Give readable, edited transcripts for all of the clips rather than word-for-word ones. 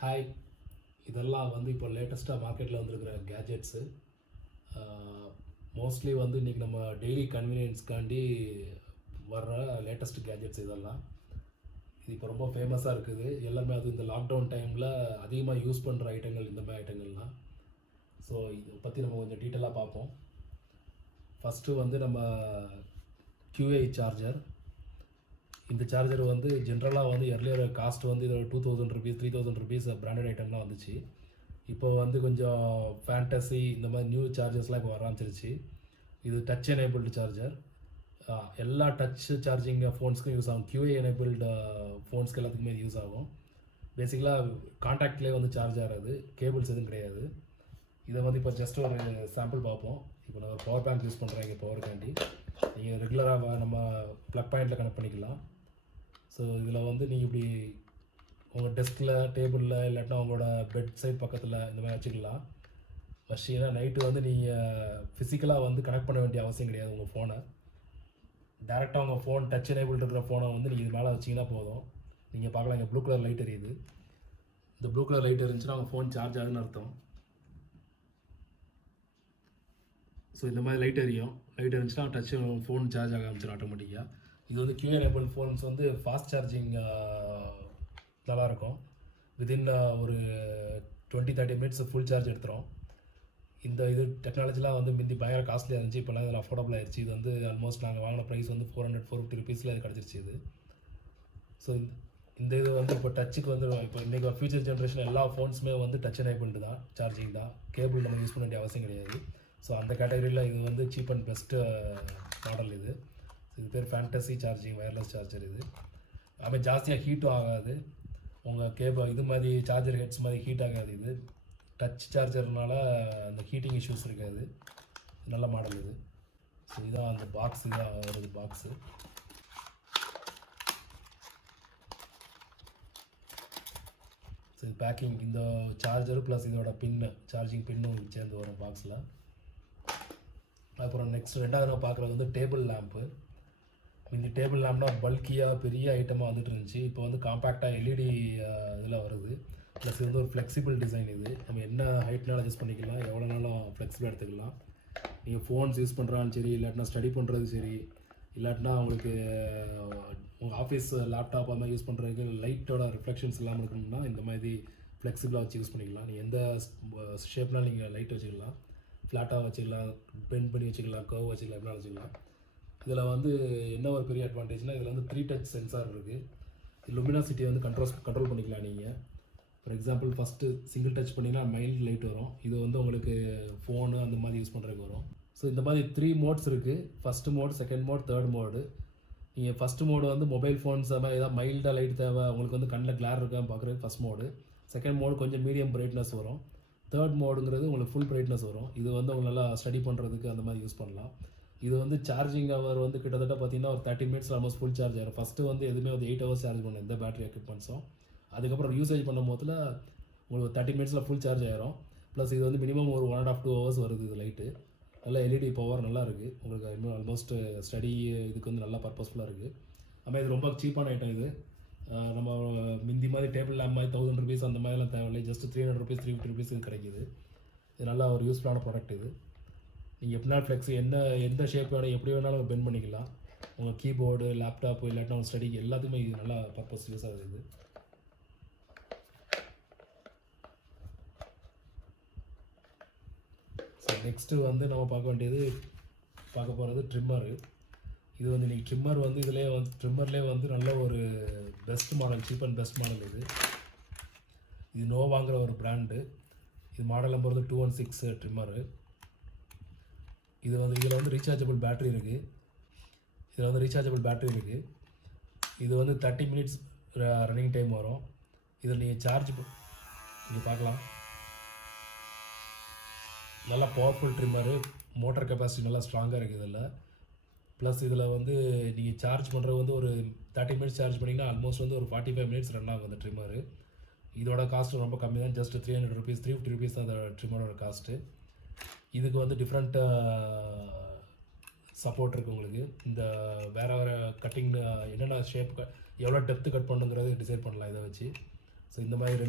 Hi. இதெல்லாம் வந்து இப்போ லேட்டஸ்ட்டாக மார்க்கெட்டில் வந்திருக்கிற கேஜெட்ஸு. மோஸ்ட்லி வந்து இன்றைக்கி நம்ம டெய்லி கன்வீனியன்ஸ்க்காண்டி வர்ற லேட்டஸ்ட் கேஜெட்ஸ் இதெல்லாம். இது இப்போ ரொம்ப ஃபேமஸாக இருக்குது. எல்லாமே அது இந்த லாக்டவுன் டைமில் அதிகமாக யூஸ் பண்ணுற ஐட்டங்கள் இந்த மாதிரி ஐட்டங்கள்லாம். ஸோ இதை பற்றி நம்ம கொஞ்சம் டீட்டெயிலாக பார்ப்போம். ஃபஸ்ட்டு வந்து நம்ம QA சார்ஜர். இந்த சார்ஜர் வந்து ஜென்ரலாக வந்து எர்லியர் காஸ்ட் வந்து இதோட 2000 ருபீஸ் 3000 ருபீஸ் பிராண்டட் ஐட்டம்லாம் வந்துச்சு. இப்போ வந்து கொஞ்சம் ஃபேண்டசி இந்த மாதிரி நியூ சார்ஜர்ஸ்லாம் இப்போ வர ஆரம்பிச்சிருச்சு. இது டச் எனேபிள்டு சார்ஜர். எல்லா டச் சார்ஜிங் ஃபோன்ஸ்க்கும் யூஸ் ஆகும். QA எனேபிள்டு ஃபோன்ஸ்க்கு எல்லாத்துக்குமே இது யூஸ் ஆகும். பேசிக்கலாக கான்டாக்ட்லேயே வந்து சார்ஜ் ஆகிறது, கேபிள்ஸ் எதுவும் கிடையாது. இதை வந்து இப்போ ஜஸ்ட் ஒரு சாம்பிள் பார்ப்போம். இப்போ நான் ஒரு பவர் பேங்க் யூஸ் பண்ணுறேன் இங்கே பவருக்காண்டி. நீங்கள் ரெகுலராக நம்ம ப்ளக் பாயிண்டில் கனெக்ட் பண்ணிக்கலாம். ஸோ இதில் வந்து நீங்கள் இப்படி உங்கள் டெஸ்கில் டேபிளில் இல்லாட்டினா உங்களோட பெட் சைட் பக்கத்தில் இந்த மாதிரி வச்சுக்கலாம். வச்சிங்கன்னா நைட்டு வந்து நீங்கள் ஃபிசிக்கலாக வந்து கனெக்ட் பண்ண வேண்டிய அவசியம் கிடையாது. உங்கள் ஃபோனை டேரெக்டாக உங்கள் ஃபோன் டச் எனேபிள் இருக்கிற ஃபோனை வந்து நீங்கள் இது மேலே வச்சிங்கன்னா போதும். நீங்கள் பார்க்கலாம் இங்கே ப்ளூ கலர் லைட் எரியுது. இந்த ப்ளூ கலர் லைட் இருந்துச்சுன்னா உங்கள் ஃபோன் சார்ஜ் ஆகுதுன்னு அர்த்தம். ஸோ இந்த மாதிரி லைட் எரியும். லைட் இருந்துச்சுன்னா டச் ஃபோன் சார்ஜ் ஆக ஆரம்பிச்சிடும் ஆட்டோமேட்டிக்காக. இது வந்து QA எனேபிள் ஃபோன்ஸ் வந்து ஃபாஸ்ட் சார்ஜிங் நல்லாயிருக்கும். வித்தின் ஒரு 20-30 மினிட்ஸ் ஃபுல் சார்ஜ் எடுத்துரும். இது டெக்னாலஜிலாம் வந்து முந்தி பயங்கர காஸ்ட்லியாக இருந்துச்சு. இப்போலாம் இதில் அஃபோர்டபுள் ஆயிடுச்சு. இது வந்து ஆல்மோஸ்ட் நாங்கள் வாங்கின ப்ரைஸ் வந்து 400-450 ருபீஸில் இது கிடச்சிருச்சு இது. ஸோ இது வந்து இப்போ டச்சுக்கு வந்து இப்போ இன்றைக்கி ஃபியூச்சர் ஜென்ரேஷன் எல்லா ஃபோன்ஸுமே வந்து டச் எனேபிள்டு தான், சார்ஜிங் தான். கேபிள் நம்ம யூஸ் பண்ண வேண்டிய அவசியம் கிடையாது. ஸோ அந்த கேட்டகரியில் இது வந்து சீப் அண்ட் பெஸ்ட்டு மாடல் இது. இது பேர் ஃபேண்டசி சார்ஜிங் வயர்லெஸ் சார்ஜர். இது அதுமாதிரி ஜாஸ்தியாக ஹீட்டும் ஆகாது. உங்கள் கேபிள் இது மாதிரி சார்ஜர் ஹெட்ஸ் மாதிரி ஹீட் ஆகாது. இது டச் சார்ஜர்னால அந்த ஹீட்டிங் இஷ்யூஸ் இருக்காது. நல்ல மாடல் இது. ஸோ இதுதான் அந்த பாக்ஸ், இதான் வருது பாக்ஸு. ஸோ இது பேக்கிங், இந்த சார்ஜரு ப்ளஸ் இதோட பின்னு, சார்ஜிங் பின்னும் சேர்ந்து வரும் பாக்ஸில். அப்புறம் நெக்ஸ்ட் ரெண்டாவது நான் பார்க்குறது வந்து டேபிள் லேம்ப்பு. இந்த டேபிள் லேம்ப்னா பல்கியாக பெரிய ஐட்டமாக வந்துட்டு இருந்துச்சு. இப்போ வந்து காம்பேக்டாக LED இதில் வருது. ப்ளஸ் இது வந்து ஒரு ஃப்ளெக்சிபிள் டிசைன். இது நம்ம என்ன ஹைட்னாலும் அட்ஜஸ்ட் பண்ணிக்கலாம், எவ்வளோ நாளும் ஃப்ளெக்சிபிளாக எடுத்துக்கலாம். நீங்கள் ஃபோன்ஸ் யூஸ் பண்ணுறாலும் சரி, இல்லாட்டினா ஸ்டடி பண்ணுறது சரி, இல்லாட்டினா உங்களுக்கு உங்கள் ஆஃபீஸ் லேப்டாப் அந்த மாதிரி யூஸ் பண்ணுறதுக்கு லைட்டோட ரிஃப்ளெக்ஷன்ஸ் இல்லாமல் இருக்கணும்னா இந்த மாதிரி ஃப்ளெக்சிபிளாக வச்சு யூஸ் பண்ணிக்கலாம். நீங்கள் எந்த ஷேப்னாலும் நீங்கள் லைட் வச்சுக்கலாம், ஃப்ளாட்டாக வச்சுக்கலாம், பெண்ட் பண்ணி வச்சுக்கலாம், கர்வ் வச்சுக்கலாம், எப்படினாலும் வச்சுக்கலாம். இதில் வந்து என்ன ஒரு பெரிய அட்வான்டேஜ்னால் இதில் வந்து 3 டச் சென்சார் இருக்குது. லுமினாசிட்டியை வந்து கண்ட்ரோல் பண்ணிக்கலாம் நீங்கள். For example first single touch பண்ணிங்கன்னா மைல்டு லைட் வரும். இது வந்து உங்களுக்கு ஃபோனு அந்த மாதிரி யூஸ் பண்ணுறதுக்கு வரும். ஸோ இந்த மாதிரி 3 மோட்ஸ் இருக்குது. First mode, second mode, third mode. நீங்கள் ஃபஸ்ட்டு மோடு வந்து மொபைல் ஃபோன்ஸ் அது மாதிரி ஏதாவது மைல்டாக லைட் தேவை, உங்களுக்கு வந்து கண்ணில் கிளார் இருக்கான்னு பார்க்குறது ஃபஸ்ட் மோடு. செகண்ட் மோடு கொஞ்சம் மீடியம் பிரைட்னஸ் வரும். தேர்ட் மோடுங்கிறது உங்களுக்கு ஃபுல் பிரைட்னஸ் வரும். இது வந்து உங்களுக்கு நல்லா ஸ்டடி பண்ணுறதுக்கு அந்த மாதிரி யூஸ் பண்ணலாம். இது வந்து சார்ஜிங் ஹவர் வந்து கிட்டத்தட்ட பார்த்தீங்கன்னா ஒரு 30 மினிட்ஸ் ஆல்மோஸ்ட் ஃபுல் சார்ஜ் ஆகிடும். ஃபஸ்ட்டு வந்து எதுவுமே வந்து 8 ஹவர்ஸ் சார்ஜ் பண்ணும் எந்த பேட்டரி எக்யூப்மெண்ட்ஸும். அதுக்கப்புறம் யூசேஜ் பண்ணும் போதில் உங்களுக்கு 30 மினிட்ஸில் ஃபுல் சார்ஜ் ஆகிடும். ப்ளஸ் இது வந்து மினிமம் ஒரு 1.5-2 ஹவர்ஸ் வருது. இது லைட்டு நல்லா LED பவர் நல்லா இருக்குது. உங்களுக்கு இன்னும் ஆல்மோஸ்ட் ஸ்டடி இதுக்கு வந்து நல்லா பர்பஸ்ஃபுல்லாக இருக்குது. அதுமாதிரி இது ரொம்ப சீப்பான ஐட்டம். இது நம்ம மிந்தி மாதிரி டேபிள் லேம்ப் மாதிரி 1000 ருபீஸ் அந்த மாதிரிலாம் தேவையில்லை. ஜஸ்ட் 300 ருபீஸ் 350 ருபீஸ் இது கிடைக்கிது. இது நல்லா ஒரு யூஸ்ஃபுல்லான ப்ராடக்ட். இது நீங்கள் எப்படினா ஃப்ளெக்ஸ் எந்த ஷேப் வேணும் எப்படி வேணாலும் பெண்ட் பண்ணிக்கலாம். உங்கள் கீபோர்டு, லேப்டாப்பு, இல்லாட்டினா உங்கள் ஸ்டடிக்கு எல்லாத்துக்குமே இது நல்லா பர்பஸ் யூஸ் ஆகுது. ஸோ நெக்ஸ்ட்டு வந்து நம்ம பார்க்க போகிறது ட்ரிம்மரு. இது வந்து இன்றைக்கி ட்ரிம்மர் வந்து ட்ரிம்மர்லேயே வந்து நல்ல ஒரு best model, cheap and best model. இது நோவாங்கிற ஒரு பிராண்டு. இது மாடல் நம்பர் வந்து 216 ட்ரிம்மரு. இதில் வந்து ரீசார்ஜபிள் பேட்டரி இருக்குது. இது வந்து 30 மினிட்ஸ் ரன்னிங் டைம் வரும். இதில் நீங்கள் சார்ஜ் நீங்கள் பார்க்கலாம். நல்லா பவர்ஃபுல் ட்ரிம்மரு, மோட்டர் கெப்பாசிட்டி நல்லா ஸ்ட்ராங்காக இருக்குது இதில். ப்ளஸ் இதில் வந்து நீங்கள் சார்ஜ் பண்ணுறது வந்து ஒரு 30 மினிட்ஸ் சார்ஜ் பண்ணிங்கன்னா ஆல்மோஸ்ட் வந்து ஒரு 45 மினிட்ஸ் ரன் ஆகும் அந்த ட்ரிம்மரு. இதோட காஸ்ட்டு ரொம்ப கம்மி தான். ஜஸ்ட் 300 ருபீஸ் 350 ருபீஸ் தான் அந்த ட்ரிம்மரோட காஸ்ட்டு. இதுக்கு வந்து டிஃப்ரெண்ட் சப்போர்ட் இருக்குது உங்களுக்கு. இந்த வேறு கட்டிங் என்னென்ன ஷேப் எவ்வளோ டெப்த்து கட் பண்ணுங்கிறது டிசைட் பண்ணலாம் இதை வச்சு. ஸோ ஸோ இந்த மாதிரி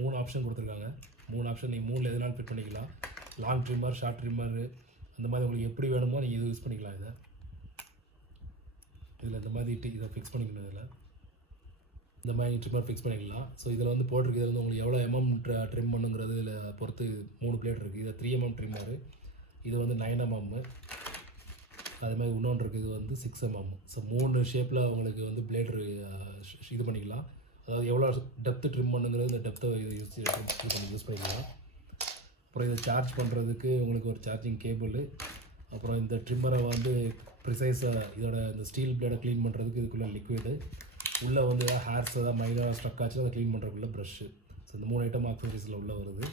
மூணு ஆப்ஷன் கொடுத்துருக்காங்க. 3 ஆப்ஷன் நீங்கள் 3ல் எதுனாலும் ஃபிட் பண்ணிக்கலாம். லாங் ட்ரிம்மர், ஷார்ட் ட்ரிம்மரு, அந்த மாதிரி உங்களுக்கு எப்படி வேணுமோ நீங்கள் இது யூஸ் பண்ணிக்கலாம். இதில் இந்த மாதிரி இதை ஃபிக்ஸ் பண்ணிக்கணும். இந்த மாதிரி ட்ரிம்மர் ஃபிக்ஸ் பண்ணிக்கலாம். ஸோ இதில் வந்து போட்டிருக்கிறது வந்து உங்களுக்கு எவ்வளோ ட்ரிம் பண்ணுங்கிறது இதில் பொறுத்து 3 பிளேட் இருக்குது. இதில் 3 ட்ரிம்மரு, இது வந்து 9 அது மாதிரி இன்னொன்று இருக்குது, இது வந்து 6 ஸோ 3 ஷேப்பில் உங்களுக்கு வந்து பிளேடு இது பண்ணிக்கலாம். அதாவது எவ்வளோ டெப்த்து ட்ரிம் பண்ணுங்கிறது இந்த டெப்த்தை யூஸ் பண்ணிக்கலாம். அப்புறம் இதை சார்ஜ் பண்ணுறதுக்கு உங்களுக்கு ஒரு சார்ஜிங் கேபிள். அப்புறம் இந்த ட்ரிம்மரை வந்து ப்ரிசைஸாக இதோட இந்த ஸ்டீல் பிளேடை க்ளீன் பண்ணுறதுக்கு இதுக்குள்ளே லிக்விடு, உள்ளே வந்து ஏதாவது ஹேர்ஸ் ஏதாவது மைனாக ஸ்ட்ரக் ஆச்சு அதை க்ளீன் பண்ணுறதுக்குள்ள ப்ரஷ்ஷு. ஸோ இந்த 3 ஐட்டம் ஆக்சசரிஸில் உள்ளே வருது.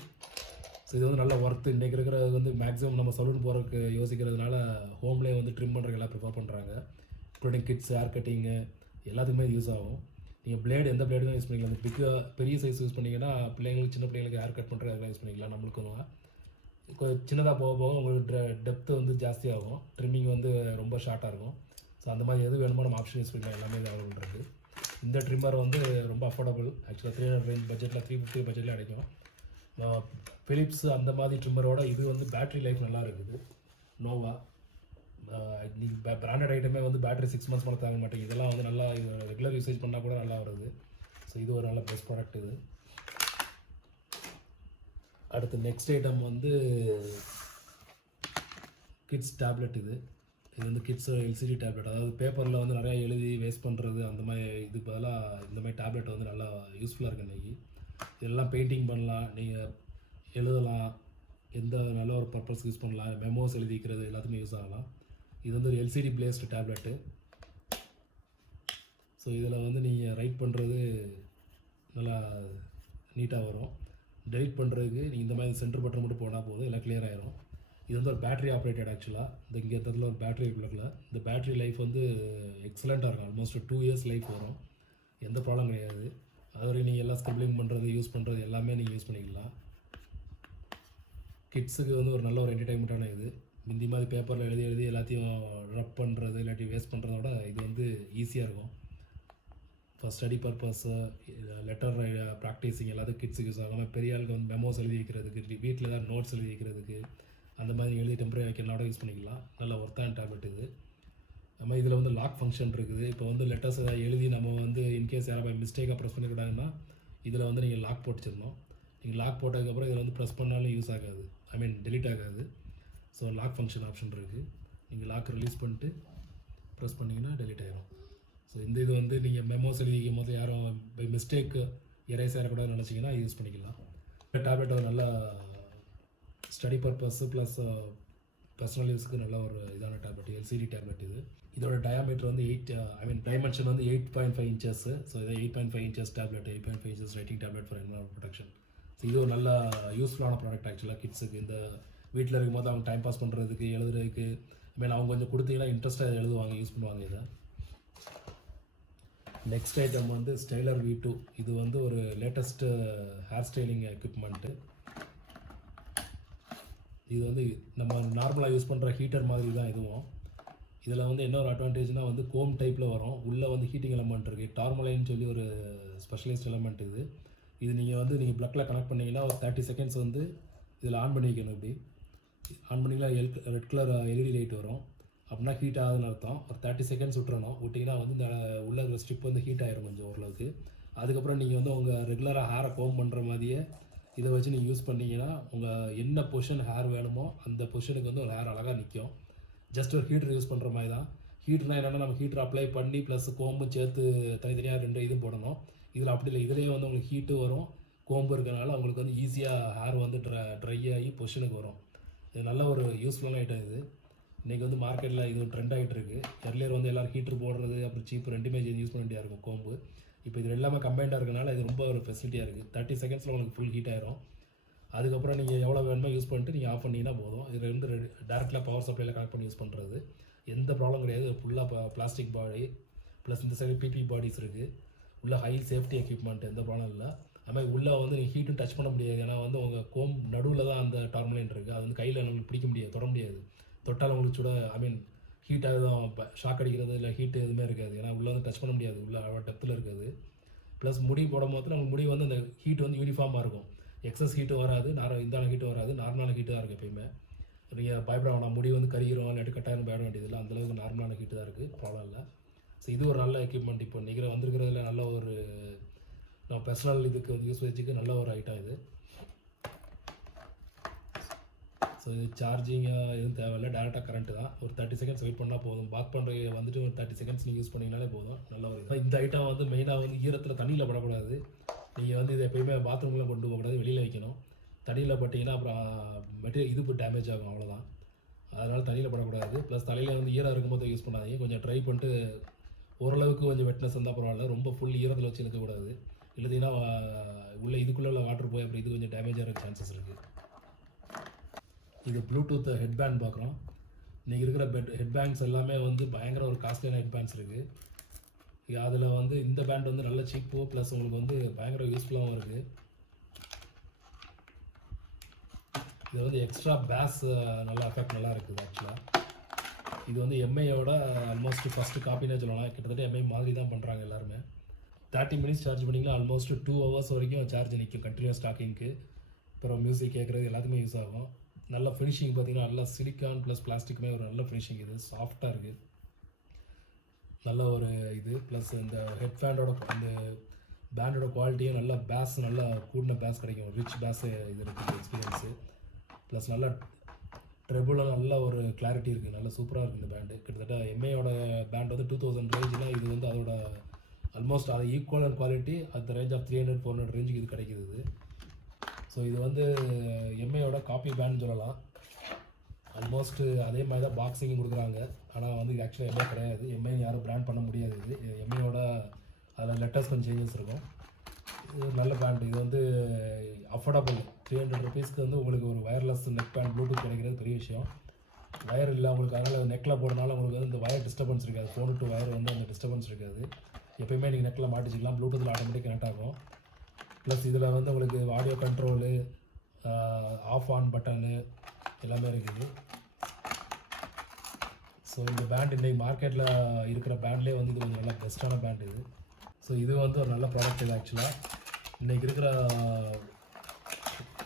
ஸோ இது வந்து நல்ல ஒர்த்து. இன்றைக்கி இருக்கிறது வந்து மேக்ஸிமம் நம்ம சலூன் போகிறதுக்கு யோசிக்கிறதுனால ஹோம்லேயே வந்து ட்ரிம் பண்ணுறதுக்கு எல்லாம் ப்ரிஃபர் பண்ணுறாங்க. இன்க்ளூடிங் கிட்ஸ் ஹேர் கட்டிங்கு எல்லாத்துக்குமே யூஸ் ஆகும். நீங்கள் பிளேடு எந்த பிளேடு தான் யூஸ் பண்ணிக்கலாம். அந்த பெரிய சைஸ் யூஸ் பண்ணிங்கன்னா பிள்ளைங்களுக்கு, சின்ன பிள்ளைங்களுக்கு ஹேர் கட் பண்ணுறது அதெல்லாம் யூஸ் பண்ணிக்கலாம். நம்மளுக்கு சின்னதாக போக போக உங்களுக்கு டெப்த்து வந்து ஜாஸ்தியாகும், ட்ரிம்மிங் வந்து ரொம்ப ஷார்ட்டாக இருக்கும். ஸோ அந்த மாதிரி எது வேணுமோ நம்ம ஆப்ஷன் யூஸ் பண்ணிக்கலாம். எல்லாமே அவைலபிள் இருக்குது. இந்த ட்ரிம்மர் வந்து ரொம்ப அஃபோர்டபுள். ஆக்சுவலாக 300 ரேஞ்ச் பட்ஜெட்டில் 350 பட்ஜெட்டில் கிடைக்கும். ஃபிலிப்ஸ் அந்த மாதிரி ட்ரிம்மரோட இது வந்து பேட்ரி லைஃப் நல்லா இருக்குது. நோவா நீங்கள் பிராண்டட் ஐட்டமே வந்து பேட்டரி 6 months மேலே தாங்க மாட்டேங்குது. இதெல்லாம் வந்து நல்லா இது ரெகுலர் யூசேஜ் பண்ணால் கூட நல்லா வருது. ஸோ இது ஒரு நல்ல பெஸ்ட் ப்ராடக்ட் இது. அடுத்து நெக்ஸ்ட் ஐட்டம் வந்து கிட்ஸ் டேப்லெட். இது வந்து கிட்ஸ் எல்சிடி டேப்லெட். அதாவது பேப்பரில் வந்து நிறையா எழுதி வேஸ்ட் பண்ணுறது அந்த மாதிரி இதுக்கு பதிலாக இந்த மாதிரி டேப்லெட் வந்து நல்லா யூஸ்ஃபுல்லாக இருக்குது இன்றைக்கி. இதெல்லாம் பெயிண்டிங் பண்ணலாம், நீங்கள் எழுதலாம், எந்த நல்ல ஒரு பர்பஸ் யூஸ் பண்ணலாம், மெமோஸ் எழுதிக்கிறது எல்லாத்துக்குமே யூஸ் ஆகலாம். இது வந்து ஒரு எல்சிடி பிளேஸ்டு டேப்லெட்டு. ஸோ இதில் வந்து நீங்கள் ரைட் பண்ணுறது நல்லா நீட்டாக வரும். டெலிட் பண்ணுறதுக்கு நீங்கள் இந்த மாதிரி சென்டர் பட்டன் மட்டும் போனால் போதும், எல்லாம் கிளியர் ஆகிரும். இது வந்து ஒரு பேட்டரி ஆப்ரேட்டட். ஆக்சுவலாக இங்கே இடத்துல ஒரு பேட்டரி இருக்குல்ல, இந்த பேட்டரி லைஃப் வந்து எக்ஸலண்ட்டாக இருக்கும். ஆல்மோஸ்ட் 2 years லைஃப் வரும், எந்த ப்ராப்ளம் கிடையாது. அதுவரை நீங்கள் எல்லாம் ஸ்கிரிப்லிங் பண்ணுறது, யூஸ் பண்ணுறது எல்லாமே நீங்கள் யூஸ் பண்ணிக்கலாம். கிட்ஸுக்கு வந்து ஒரு நல்ல ஒரு என்டர்டைன்மெண்ட்டான இது. முந்தி மாதிரி பேப்பரில் எழுதி எல்லாத்தையும் ரப் பண்ணுறது இல்லாட்டி வேஸ்ட் பண்ணுறதோட இது வந்து ஈஸியாக இருக்கும். For study purpose, letter practising எல்லாத்துக்கும் கிட்ஸுக்கு யூஸ் ஆகாமல் பெரிய ஆளுக்கு வந்து மெமோஸ் எழுதி வைக்கிறதுக்கு, வீட்டில் ஏதாவது நோட்ஸ் எழுதி வைக்கிறதுக்கு, அந்த மாதிரி எழுதி டெம்பரரி வைக்கிறனால யூஸ் பண்ணிக்கலாம். நல்ல ஒர்த்தான டேப்லெட் இது. நம்ம இதில் வந்து லாக் ஃபங்க்ஷன் இருக்குது. இப்போ வந்து லெட்டர்ஸ் ஏதாவது எழுதி நம்ம வந்து இன்கேஸ் யாராவது மிஸ்டேக்காக ப்ரெஸ் பண்ணிவிட்டாங்கன்னா இதில் வந்து நீங்கள் லாக் போட்டுச்சிடணும். நீங்கள் லாக் போட்டதுக்கப்புறம் இதில் வந்து ப்ரெஸ் பண்ணாலும் யூஸ் ஆகாது, டெலிட் ஆகாது. ஸோ லாக் ஃபங்க்ஷன் ஆப்ஷன் இருக்குது. நீங்கள் லாக் ரிலீஸ் பண்ணிட்டு ப்ரெஸ் பண்ணிங்கன்னா டெலிட் ஆகிடும். ஸோ இந்த இது வந்து நீங்கள் மெமோஸ் எழுதி வைக்கும் போது யாரும் பை மிஸ்டேக் எரேஸ் ஆகக்கூடாதுன்னு நினச்சிங்கன்னா யூஸ் பண்ணிக்கலாம். டேப்லெட் அது நல்லா ஸ்டடி பர்பஸ் ப்ளஸ் பர்சனல் யூஸுக்கு நல்ல ஒரு இதான டேப்லெட், எல்சிடி டேப்லெட் இது. இதோட டயாமீட்டர் வந்து டைமென்ஷன் வந்து 8.5 inches. ஸோ இது 8.5 inches tablet, 8.5 inches writing tablet for environment protection. So இது ஒரு நல்ல யூஸ்ஃபுல்லான ப்ராடக்ட் ஆக்சுவலாக கிட்ஸுக்கு. இந்த வீட்டில் இருக்கும்போது அவங்க டைம் பாஸ் பண்ணுறதுக்கு, எழுதுறதுக்கு, அவங்க கொஞ்சம் கொடுத்தீங்கன்னா இன்ட்ரெஸ்ட்டாக எழுதுவாங்க, யூஸ் பண்ணுவாங்க இதை. நெக்ஸ்ட் ஐட்டம் வந்து ஸ்டைலர் V2. இது வந்து ஒரு லேட்டஸ்ட்டு ஹேர் ஸ்டைலிங் எக்யூப்மெண்ட்டு. இது வந்து நம்ம நார்மலாக யூஸ் பண்ணுற ஹீட்டர் மாதிரி தான் இதுவும். இதில் வந்து என்ன ஒரு அட்வான்டேஜ்னால் வந்து கோம் டைப்பில் வரும், உள்ளே வந்து ஹீட்டிங் எலமெண்ட் இருக்குது. டார்மலைன்னு சொல்லி ஒரு ஸ்பெஷலைஸ்ட் எலமெண்ட் இது. இது நீங்கள் ப்ளக்கில் கனெக்ட் பண்ணிங்கன்னா ஒரு 30 seconds வந்து இதில் ஆன் பண்ணி வைக்கணும். இப்படி ஆன் பண்ணிங்கன்னா ரெட் கலர் எல்இடி லைட் வரும். அப்படின்னா ஹீட் ஆகுதுன்னு அர்த்தம். ஒரு 30 seconds விட்டுறணும். விட்டிங்கன்னா வந்து இந்த உள்ள இருக்கிற ஸ்ட்ரிப் வந்து ஹீட் ஆகிடும் கொஞ்சம் ஓரளவுக்கு. அதுக்கப்புறம் நீங்கள் வந்து உங்கள் ரெகுலராக ஹேரை கோம் பண்ணுற மாதிரியே இதை வச்சு நீங்கள் யூஸ் பண்ணிங்கன்னா உங்கள் என்ன பொசிஷன் ஹேர் வேணுமோ அந்த பொசிஷனுக்கு வந்து ஒரு ஹேர் அழகாக நிற்கும். ஜஸ்ட் ஒரு ஹீட்டர் யூஸ் பண்ணுற மாதிரி தான். ஹீட்டர்னால் என்னென்னா நம்ம ஹீட்டர் அப்ளை பண்ணி ப்ளஸ் கோம்பு சேர்த்து தனித்தனியாக 2 இது போடணும். இதில் அப்படி இல்லை, இதுலேயே வந்து உங்களுக்கு ஹீட்டு வரும், கோம்பு இருக்கிறனால உங்களுக்கு வந்து ஈஸியாக ஹேர் வந்து ட்ரை ஆகி பொசிஷனுக்கு வரும். இது நல்ல ஒரு யூஸ்ஃபுல்லான ஐட்டம் இது. இன்றைக்கி வந்து மார்க்கெட்டில் இது ஒரு ட்ரெண்ட் ஆகிட்டு இருக்குது. எர்லியர் வந்து எல்லோரும் ஹீட்டர் போடுறது அப்புறம் சீப்பு ரெண்டுமே யூஸ் பண்ண வேண்டியா இருக்கும் கோம்பு. இப்போ இது எல்லாமே கம்பைண்டாக இருக்கனால இது ரொம்ப ஒரு ஃபெசிலிட்டியாக இருக்குது. 30 secondsல உங்களுக்கு ஃபுல் ஹீட் ஆயிரும். அதுக்கப்புறம் நீங்கள் எவ்வளோ வேணுமோ யூஸ் பண்ணிட்டு நீங்கள் ஆஃப் பண்ணிங்கன்னா போதும். இதில் இருந்து டேரெக்டாக பவர் சப்ளையில் கனெக்ட் பண்ணி யூஸ் பண்ணுறது எந்த ப்ராப்ளம் கிடையாது. ஃபுல்லாக பிளாஸ்டிக் பாடி ப்ளஸ் இந்த சைடு பிபி பாடிஸ் இருக்குது. உள்ள ஹை சேஃப்டி எக்யூப்மெண்ட், எந்த ப்ராப்ளம் இல்லை. அதுமாதிரி உள்ளே வந்து நீங்கள் ஹீட்டும் டச் பண்ண முடியாது. ஏன்னா வந்து உங்கள் கோம் நடுவில் தான் அந்த டார்மலைன் இருக்குது. அது வந்து கையில் நம்மளுக்கு பிடிக்க முடியாது, தொட முடியாது. தொட்டால் உங்களுக்கு சுட ஹீட்டாக தான் ஷாக் அடிக்கிறது இல்லை ஹீட்டு எதுவுமே இருக்காது. ஏன்னா உள்ளே வந்து டச் பண்ண முடியாது, உள்ளே அவ்வளோ டெப்த்தில் இருக்காது. ப்ளஸ் முடி போடும் போது நம்ம முடி வந்து அந்த ஹீட் வந்து யூனிஃபார்மாக இருக்கும், எக்ஸஸ் ஹீட்டும் வராது, இந்தான ஹீட்டும் வராது, நார்மலான ஹீட்டு தான் இருக்குது எப்பயுமே. நீங்கள் பயப்பட வேணாம் முடி வந்து கரிகிறோம் இல்லாட்டி கட்டாயம் பயப்பட வேண்டியதில்லை, அந்தளவுக்கு நார்மலான ஹீட்டு தான் இருக்குது, ப்ராப்ளம் இல்லை. ஸோ இது ஒரு நல்ல எக்யூப்மெண்ட். இப்போ நீங்கள் வந்திருக்கிறதுல நல்ல ஒரு நம்ம பர்சனல் இதுக்கு வந்து யூஸ் வச்சுக்க நல்ல ஒரு ஐட்டம் இது. ஸோ இது சார்ஜிங் எதுவும் தேவையில்லை, டேரெக்டாக கரண்ட்டு தான். ஒரு 30 செகண்ட்ஸ் வெயிட் பண்ணால் போதும். பாத் பண்ணுறது வந்துட்டு ஒரு 30 செகண்ட்ஸ் நீங்கள் யூஸ் பண்ணிங்கனாலே போதும். நல்ல ஒரு இது. இந்த ஐட்டம் வந்து மெயினாக வந்து ஈரத்தில் தண்ணியில் படக்கூடாது. நீங்கள் வந்து இதை எப்பயுமே பாத்ரூமில் கொண்டு போகக்கூடாது, வெளியில் வைக்கணும். தண்ணியில் பட்டிங்கன்னா அப்புறம் மெட்டீரியல் இது டேமேஜ் ஆகும், அவ்வளோதான். அதனால் தண்ணியில் படக்கூடாது. ப்ளஸ் தலையில் வந்து ஈரம் இருக்கும்போது யூஸ் பண்ணாதீங்க. கொஞ்சம் ட்ரை பண்ணிட்டு ஓரளவுக்கு கொஞ்சம் வெட்னஸ் இருந்தால் பரவாயில்ல, ரொம்ப ஃபுல் ஈரத்தில் வச்சு இருக்கக்கூடாது. இல்லைன்னா உள்ளே இதுக்குள்ளே உள்ள வாட்டர் போய் அப்படி இது கொஞ்சம் டேமேஜ் ஆகிற சான்சஸ் இருக்குது. இது ப்ளூடூத் ஹெட்பேண்ட் பார்க்குறோம். இன்றைக்கி இருக்கிற ஹெட்பேண்ட்ஸ் எல்லாமே வந்து பயங்கர ஒரு காஸ்ட்லியான ஹெட்பேண்ட்ஸ் இருக்குது. அதில் வந்து இந்த பேண்ட் வந்து நல்ல சீப்பு, ப்ளஸ் உங்களுக்கு வந்து பயங்கர யூஸ்ஃபுல்லாகவும் இருக்குது. இது வந்து எக்ஸ்ட்ரா பேஸ் நல்லா எஃபெக்ட் நல்லா இருக்குது. ஆக்சுவலாக இது வந்து எம்ஐயோட ஆல்மோஸ்ட் ஃபஸ்ட்டு காப்பினே சொல்லலாம். கிட்டத்தட்ட எம்ஐ மாதிரி தான் பண்ணுறாங்க எல்லாருமே. 30 மினிட்ஸ் சார்ஜ் பண்ணிங்கன்னா ஆல்மோஸ்ட் 2 ஹவர்ஸ் வரைக்கும் சார்ஜ் நிற்கும் கண்டினியூஸ் டாக்கிங்க்கு. அப்புறம் மியூசிக் கேட்குறது எல்லாத்துக்குமே யூஸ் ஆகும். நல்ல ஃபினிஷிங் பார்த்தீங்கன்னா நல்லா சிலிக்கான் ப்ளஸ் பிளாஸ்டிக்குமே ஒரு நல்ல ஃபினிஷிங். இது சாஃப்டாக இருக்குது, நல்ல ஒரு இது. ப்ளஸ் இந்த ஹெட்பேண்டோட அந்த பேண்டோட குவாலிட்டியும் நல்லா பேஸ், நல்லா கூடின பேஸ் கிடைக்கும், ரிச் பேஸ் இது இருக்குது எக்ஸ்பீரியன்ஸு. ப்ளஸ் நல்லா ட்ரெபுளாக நல்ல ஒரு கிளாரிட்டி இருக்குது, நல்லா சூப்பராக இருக்குது இந்த பேண்டு. கிட்டத்தட்ட எம்ஐயோட பேண்ட் வந்து 2000 ரேஞ்சில், இது வந்து அதோட ஆல்மோஸ்ட் அது ஈக்குவல் குவாலிட்டி அந்த ரேஞ்ச் ஆஃப் 300-400 ரேஞ்சுக்கு இது கிடைக்கிது இது. ஸோ இது வந்து எம்ஐயோட காப்பி பேண்ட் சொல்லலாம். ஆல்மோஸ்ட் அதே மாதிரி தான் பாக்ஸிங்கும் கொடுக்குறாங்க. ஆனால் வந்து இது ஆக்சுவலாக எம்ஐ கிடையாது, எம்ஐ யாரும் பிராண்ட் பண்ண முடியாது. இது எம்ஐயோட அதில் லெட்டர்ஸ் கொஞ்சம் சேஞ்சஸ் இருக்கும். இது ஒரு நல்ல பேண்ட். இது வந்து அஃபோர்டபுள், 300 ருபீஸ்க்கு வந்து உங்களுக்கு ஒரு வயர்லெஸ் நெக் பேண்ட் ப்ளூடூத் கிடைக்கிறது பெரிய விஷயம். வயர் இல்லை உங்களுக்கு, அதனால் நெக்கில் போடுறதுனால உங்களுக்கு வந்து இந்த வயர் டிஸ்டர்பன்ஸ் இருக்காது. ஃபோன் டு வயர் வந்து அந்த டிஸ்டர்பன்ஸ் இருக்காது. எப்பயுமே நீங்கள் நெக்கில் மாட்டிச்சிக்கலாம், ப்ளூடூத்தில் ஆட்டோமேட்டிக் கனெக்ட் ஆகும். ப்ளஸ் இதில் வந்து உங்களுக்கு audio control, off on button எல்லாமே இருக்குது. ஸோ இந்த பேண்ட் இன்றைக்கி மார்க்கெட்டில் இருக்கிற பேண்ட்லேயே வந்து இது கொஞ்சம் நல்லா பெஸ்ட்டான பேண்ட் இது. ஸோ இது வந்து ஒரு நல்ல ப்ராடக்ட் இது. ஆக்சுவலாக இன்றைக்கி இருக்கிற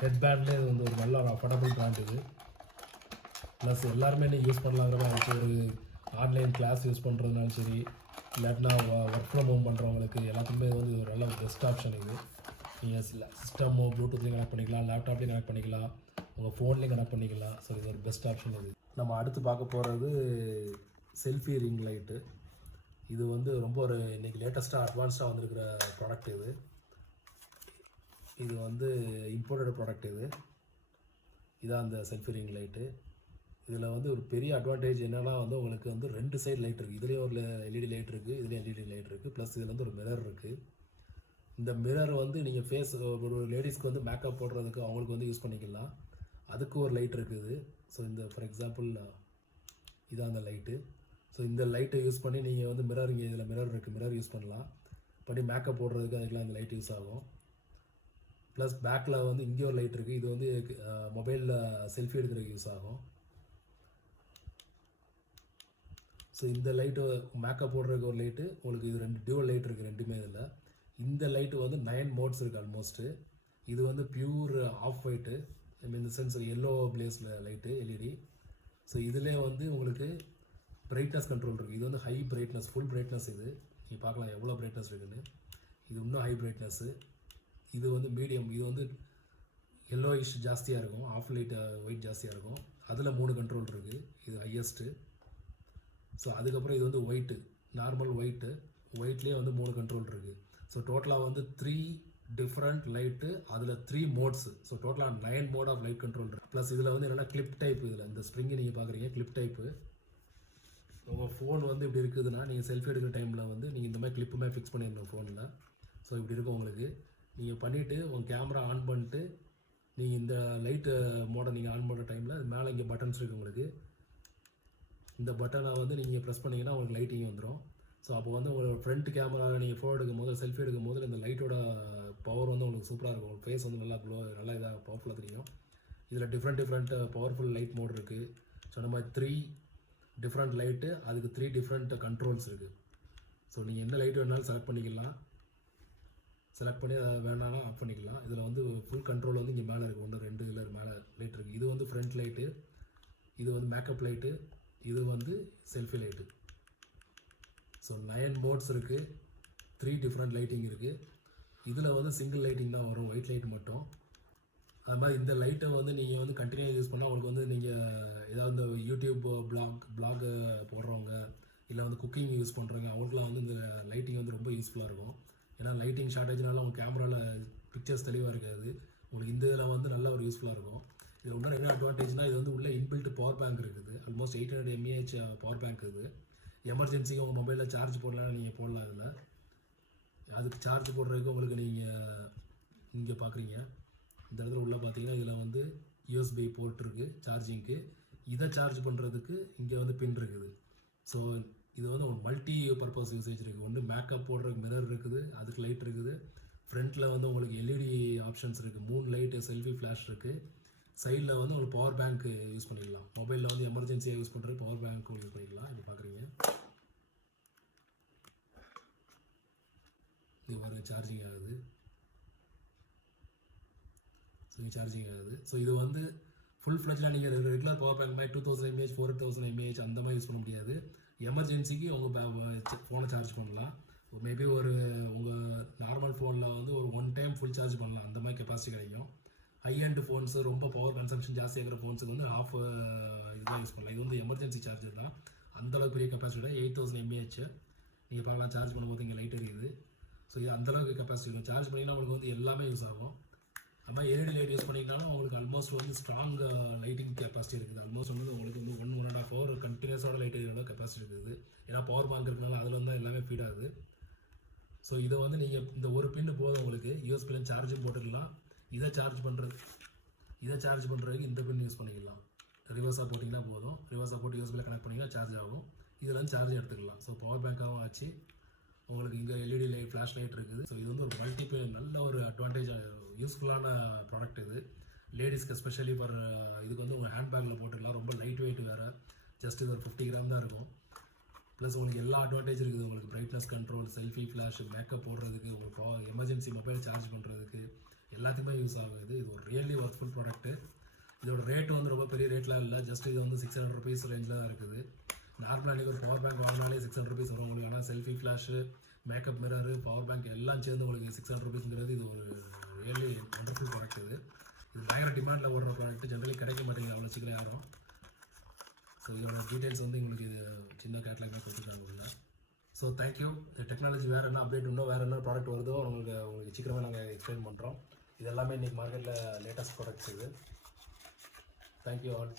ஹெட் பேண்ட்லேயே இது வந்து ஒரு நல்ல ஒரு அஃபோர்டபுள் பிராண்ட் இது. ப்ளஸ் எல்லாருமே நீங்கள் யூஸ் பண்ணலாங்கிற மாதிரி ஒரு ஆன்லைன் கிளாஸ் யூஸ் பண்ணுறதுனாலும் சரி, இல்லாட்டினா ஒர்க் ஃப்ரம் ஹோம் பண்ணுறவங்களுக்கு எல்லாத்துக்குமே வந்து இது ஒரு நல்ல பெஸ்ட் ஆப்ஷன் இது. நீங்கள் சிஸ்டமோ ப்ளூடூத்லேயும் கனெக்ட் பண்ணிக்கலாம், லேப்டாப்லேயும் கனெக்ட் பண்ணிக்கலாம், உங்கள் ஃபோன்லேயும் கனெக்ட் பண்ணிக்கலாம். ஸோ இது ஒரு பெஸ்ட் ஆப்ஷன் இது. நம்ம அடுத்து பார்க்க போகிறது செல்ஃபி ரிங் லைட்டு. இது வந்து ரொம்ப ஒரு இன்றைக்கி லேட்டஸ்ட்டாக அட்வான்ஸ்டாக வந்திருக்கிற ப்ராடக்ட் இது. இது வந்து இம்போர்ட்டட் ப்ராடக்ட் இது. இதான் அந்த செல்ஃபி ரிங் லைட்டு. இதில் வந்து ஒரு பெரிய அட்வான்டேஜ் என்னென்னா வந்து உங்களுக்கு வந்து 2 சைடு லைட் இருக்குது. இதுலேயும் ஒரு எல்இடி லைட் இருக்குது, இதுலேயும் எல்இடி லைட் இருக்குது. ப்ளஸ் இதில் வந்து ஒரு மிரர் இருக்குது. இந்த மிரர் வந்து நீங்கள் ஃபேஸ் ஒரு லேடிஸ்க்கு வந்து மேக்கப் போடுறதுக்கு அவங்களுக்கு வந்து யூஸ் பண்ணிக்கலாம், அதுக்கு ஒரு லைட் இருக்குது. ஸோ இந்த ஃபார் எக்ஸாம்பிள் இதான் அந்த லைட்டு. ஸோ இந்த லைட்டை யூஸ் பண்ணி நீங்கள் வந்து மிரர், இங்கே இதில் மிரர் இருக்குது, மிரர் யூஸ் பண்ணலாம் பண்ணி மேக்கப் போடுறதுக்கு அதுக்கெலாம் இந்த லைட் யூஸ் ஆகும். ப்ளஸ் பேக்கில் வந்து இங்கே ஒரு லைட் இருக்குது, இது வந்து மொபைலில் செல்ஃபி எடுக்கிறதுக்கு யூஸ் ஆகும். ஸோ இந்த லைட்டு மேக்கப் போடுறதுக்கு ஒரு லைட்டு, உங்களுக்கு இது 2 டியூவல் லைட் இருக்குது ரெண்டுமே இதில். இந்த லைட்டு வந்து 9 மோட்ஸ் இருக்குது ஆல்மோஸ்ட்டு. இது வந்து பியூர் ஆஃப் ஒயிட்டு, இந்த சென்ஸ் எல்லோ பிளேஸில் லைட்டு எல்இடி. ஸோ இதிலே வந்து உங்களுக்கு பிரைட்னஸ் கண்ட்ரோல் இருக்குது. இது வந்து ஹை பிரைட்னஸ், ஃபுல் பிரைட்னஸ். இது நீங்கள் பார்க்கலாம் எவ்வளோ பிரைட்னஸ் இருக்குதுன்னு. இது இன்னும் ஹை பிரைட்னஸ்ஸு. இது வந்து மீடியம், இது வந்து எல்லோயிஷ் ஜாஸ்தியாக இருக்கும், ஆஃப் லைட் ஒயிட் ஜாஸ்தியாக இருக்கும். அதில் 3 கண்ட்ரோல் இருக்குது, இது ஹையஸ்ட்டு. ஸோ அதுக்கப்புறம் இது வந்து ஒயிட்டு, நார்மல் ஒயிட்டு, ஒயிட்லேயே வந்து 3 கண்ட்ரோல் இருக்குது. ஸோ டோட்டலாக வந்து 3 டிஃப்ரெண்ட் லைட்டு, அதில் 3 மோட்ஸு. ஸோ டோட்டலாக 9 மோட் ஆஃப் லைட் கண்ட்ரோல் இருக்குது. ப்ளஸ் இதில் வந்து என்னென்னா கிளிப் டைப். இதில் இந்த ஸ்ப்ரிங்கு நீங்கள் பார்க்குறீங்க கிளிப் டைப்பு. உங்கள் ஃபோன் வந்து இப்படி இருக்குதுன்னா நீங்கள் செல்ஃபி எடுக்கிற டைமில் வந்து நீங்கள் இந்த மாதிரி கிளிப்புமே ஃபிக்ஸ் பண்ணிடணும் ஃபோனில். ஸோ இப்படி இருக்கும் உங்களுக்கு. நீங்கள் பண்ணிவிட்டு உங்கள் கேமரா ஆன் பண்ணிட்டு நீங்கள் இந்த லைட்டு மோடை நீங்கள் ஆன் பண்ணுற டைமில் மேலே இங்கே பட்டன்ஸ் இருக்குது உங்களுக்கு. இந்த பட்டனை வந்து நீங்கள் ப்ரெஸ் பண்ணிங்கன்னா உங்களுக்கு லைட்டிங் வந்துடும். ஸோ அப்போ வந்து உங்களோட ஃப்ரண்ட் கேமராவில் நீங்கள் ஃபோட்டோ எடுக்கும் போது, செல்ஃபி எடுக்கும் போது இந்த லைட்டோட பவர் வந்து உங்களுக்கு சூப்பராக இருக்கும். உங்கள் ஃபேஸ் வந்து நல்லா நல்லா இதாக பவர்ஃபுல்லாக தெரியும். இதில் டிஃப்ரெண்ட் பவர்ஃபுல் லைட் மோட் இருக்குது. ஸோ நம்ம 3 டிஃப்ரெண்ட் லைட்டு, அதுக்கு 3 டிஃப்ரெண்ட் கண்ட்ரோல்ஸ் இருக்குது. ஸோ நீங்கள் எந்த லைட் வேணாலும் செலக்ட் பண்ணிக்கலாம். செலக்ட் பண்ணி அதை வேணாலும் ஆஃப் பண்ணிக்கலாம். இதில் வந்து ஃபுல் கண்ட்ரோல் வந்து இங்கே மேலே இருக்குது, 1 2 இதில் மேலே லைட் இருக்குது. இது வந்து ஃப்ரண்ட் லைட்டு, இது வந்து மேக்கப் லைட்டு, இது வந்து செல்ஃபி லைட்டு. ஸோ 9 மோட்ஸ் இருக்குது, 3 டிஃப்ரெண்ட் லைட்டிங் இருக்குது. இதில் வந்து சிங்கிள் லைட்டிங் தான் வரும், ஒயிட் லைட் மட்டும். அது மாதிரி இந்த லைட்டை வந்து நீங்கள் வந்து கண்டினியூ யூஸ் பண்ணால் உங்களுக்கு வந்து நீங்கள் ஏதாவது இந்த யூடியூப் பிளாக் போடுறவங்க இல்லை வந்து குக்கிங் யூஸ் பண்ணுறவங்க அவங்களுக்குலாம் வந்து இந்த லைட்டிங் வந்து ரொம்ப யூஸ்ஃபுல்லாக இருக்கும். ஏன்னா லைட்டிங் ஷார்ட்டேஜ்னால உங்கள் கேமராவில் பிக்சர்ஸ் தெளிவாக இருக்காது. உங்களுக்கு இந்த இதில் வந்து நல்ல ஒரு யூஸ்ஃபுல்லாக இருக்கும். இது இன்னொரு என்ன அட்வான்டேஜ்னால் இது வந்து உள்ள இன்பில்ட் பவர் பேங்க் இருக்குது. ஆல்மோஸ்ட் 800 mAh பவர் பேங்க் இருக்குது. எமர்ஜென்சிக்கு உங்கள் மொபைலில் சார்ஜ் போடலாம், நீங்கள் போடலாம். இதில் அதுக்கு சார்ஜ் போடுறதுக்கு உங்களுக்கு நீங்கள் இங்கே பார்க்குறீங்க, இந்த இடத்துல உள்ள பார்த்தீங்கன்னா இதில் வந்து யூஎஸ்பி போர்ட் இருக்குது சார்ஜிங்க்கு. இதை சார்ஜ் பண்ணுறதுக்கு இங்கே வந்து பின் இருக்குது. ஸோ இது வந்து ஒரு மல்டி பர்பஸ் யூசேஜ் இருக்குது. ஒன்று மேக்கப் போடுறதுக்கு மிரர் இருக்குது, அதுக்கு லைட் இருக்குது. ஃப்ரண்ட்டில் வந்து உங்களுக்கு எல்இடி ஆப்ஷன்ஸ் இருக்குது, 3 லைட்டு, செல்ஃபி ஃப்ளாஷ் இருக்குது. சைடில் வந்து உங்களுக்கு பவர் பேங்க் யூஸ் பண்ணிக்கலாம். மொபைலில் வந்து எமர்ஜென்சியாக யூஸ் பண்ணுறது பவர் பேங்க் யூஸ் பண்ணிக்கலாம். இது பார்க்குறீங்க, இது வர சார்ஜிங் ஆகுது. ஸோ சார்ஜிங் ஆகுது. ஸோ இது வந்து ஃபுல் ஃப்ளெஜ்டாக நீங்கள் ரெகுலர் பவர் பேங்க் மாதிரி 2000 mAh 4000 mAh அந்த மாதிரி யூஸ் பண்ண முடியாது. எமர்ஜென்சிக்கு உங்கள் ஃபோனை சார்ஜ் பண்ணலாம். மேபி ஒரு உங்கள் நார்மல் ஃபோனில் வந்து ஒரு 1 டைம் ஃபுல் சார்ஜ் பண்ணலாம், அந்த மாதிரி கெப்பாசிட்டி கிடைக்கும். ஹை அண்ட் ஃபோன்ஸு ரொம்ப பவர் கன்சம்ஷன் ஜாஸ்தியாக இருக்கிற ஃபோன்ஸுக்கு வந்து ஆஃப் இதுதான் யூஸ் பண்ணலாம். இது வந்து எமர்ஜென்சி சார்ஜர் தான், அந்தளவுக்கு பெரிய கெப்பாசிட்டி 8000 mAh. நீங்கள் பார்க்கலாம் சார்ஜ் பண்ணும்போது இங்கே லைட் எரியுது. ஸோ இது அந்தளவுக்கு கெப்பாசிட்டி இருக்கும். சார்ஜ் பண்ணிங்கன்னா உங்களுக்கு வந்து எல்லாமே யூஸ் ஆகும். அது மாதிரி எல்இடி லைட் யூஸ் பண்ணிங்கனாலும் உங்களுக்கு ஆல்மோஸ்ட் வந்து ஸ்ட்ராங் லைட்டிங் கெப்பாசிட்டி இருக்குது. ஆல்மோஸ்ட் வந்து உங்களுக்கு வந்து 1.5 hour கண்டினியூஸோட லைட் எரியோட கெப்பாசிட்டி இருக்குது. ஏன்னா பவர் பேங்க் இருக்கிறனால அதில் வந்து எல்லாமே ஃபீட் ஆகுது. ஸோ இதை வந்து நீங்கள் இந்த ஒரு பின்னு போதும் உங்களுக்கு. யூஎஸ்பியில் சார்ஜும் போட்டுக்கலாம். இதை சார்ஜ் பண்ணுறதுக்கு இந்த பின் யூஸ் பண்ணிக்கலாம். ரிவர்ஸாக போட்டிங்கன்னா போதும். ரிவர்ஸாக போட்டு யூஎஸ்பியில் கனெக்ட் பண்ணிங்கன்னா சார்ஜ் ஆகும். இதில் வந்து சார்ஜ் எடுத்துக்கலாம். ஸோ பவர் பேங்காகவும் ஆச்சு, உங்களுக்கு இங்கே எல்இடி லைட் ஃப்ளாஷ் லைட் இருக்குது. ஸோ இது வந்து ஒரு மல்டிபிள் நல்ல ஒரு அட்வான்டேஜ் யூஸ்ஃபுல்லான ப்ராடக்ட் இது. லேடிஸ்க்கு எஸ்பெஷலி ஃபார் இதுக்கு வந்து உங்கள் ஹேண்ட்பேக்கில் போட்டுக்கலாம். ரொம்ப லைட் வெயிட் வேறு, ஜஸ்ட் இது ஒரு 50 கிராம் தான் இருக்கும். ப்ளஸ் உங்களுக்கு எல்லா அட்வான்டேஜ் இருக்குது. உங்களுக்கு brightness control, selfie flash, makeup போடுறதுக்கு, உங்களுக்கு எமர்ஜென்சி மொபைல் சார்ஜ் பண்ணுறதுக்கு எல்லாத்துக்குமே யூஸ் ஆகுது. இது ஒரு ரியலி ஒர்க்ஃபுல் ப்ராடக்ட்டு. இதோட ரேட்டு வந்து ரொம்ப பெரிய ரேட்லாம் இல்லை, ஜஸ்ட் இது வந்து 600 rupees ரேஞ்சில் தான் இருக்குது. நார்மலாக நீங்கள் ஒரு பவர் பேங்க் வாங்கினாலே 600 rupees வரும் உங்களுக்கு. ஆனால் selfie flash, makeup mirror, power bank எல்லாம் சேர்ந்து உங்களுக்கு 600 rupeesங்கிறது இது ஒரு ரியலி வண்டர்ஃபுல் ப்ராடக்ட். இது பயங்கர டிமாண்டில் ஓடுற ப்ராடக்ட், ஜென்ரலி கிடைக்க மாட்டேங்குது அவ்வளோ சீக்கிரம் யாரும். ஸோ இதோட டீட்டெயில்ஸ் வந்து உங்களுக்கு இது சின்ன கேட்லாக் கொடுத்துருக்காங்க உள்ள. So thank you. டெக்னாலஜி வேறு என்ன அப்டேட் இன்னும் வேறு என்ன ப்ராடக்ட் வருதோ உங்களுக்கு சீக்கிரமாக நாங்கள் எக்ஸ்பிளைன் பண்ணுறோம். இது எல்லாமே இன்றைக்கி மார்க்கெட்டில் லேட்டஸ்ட் ப்ராடக்ட்ஸ் இது. Thank you all.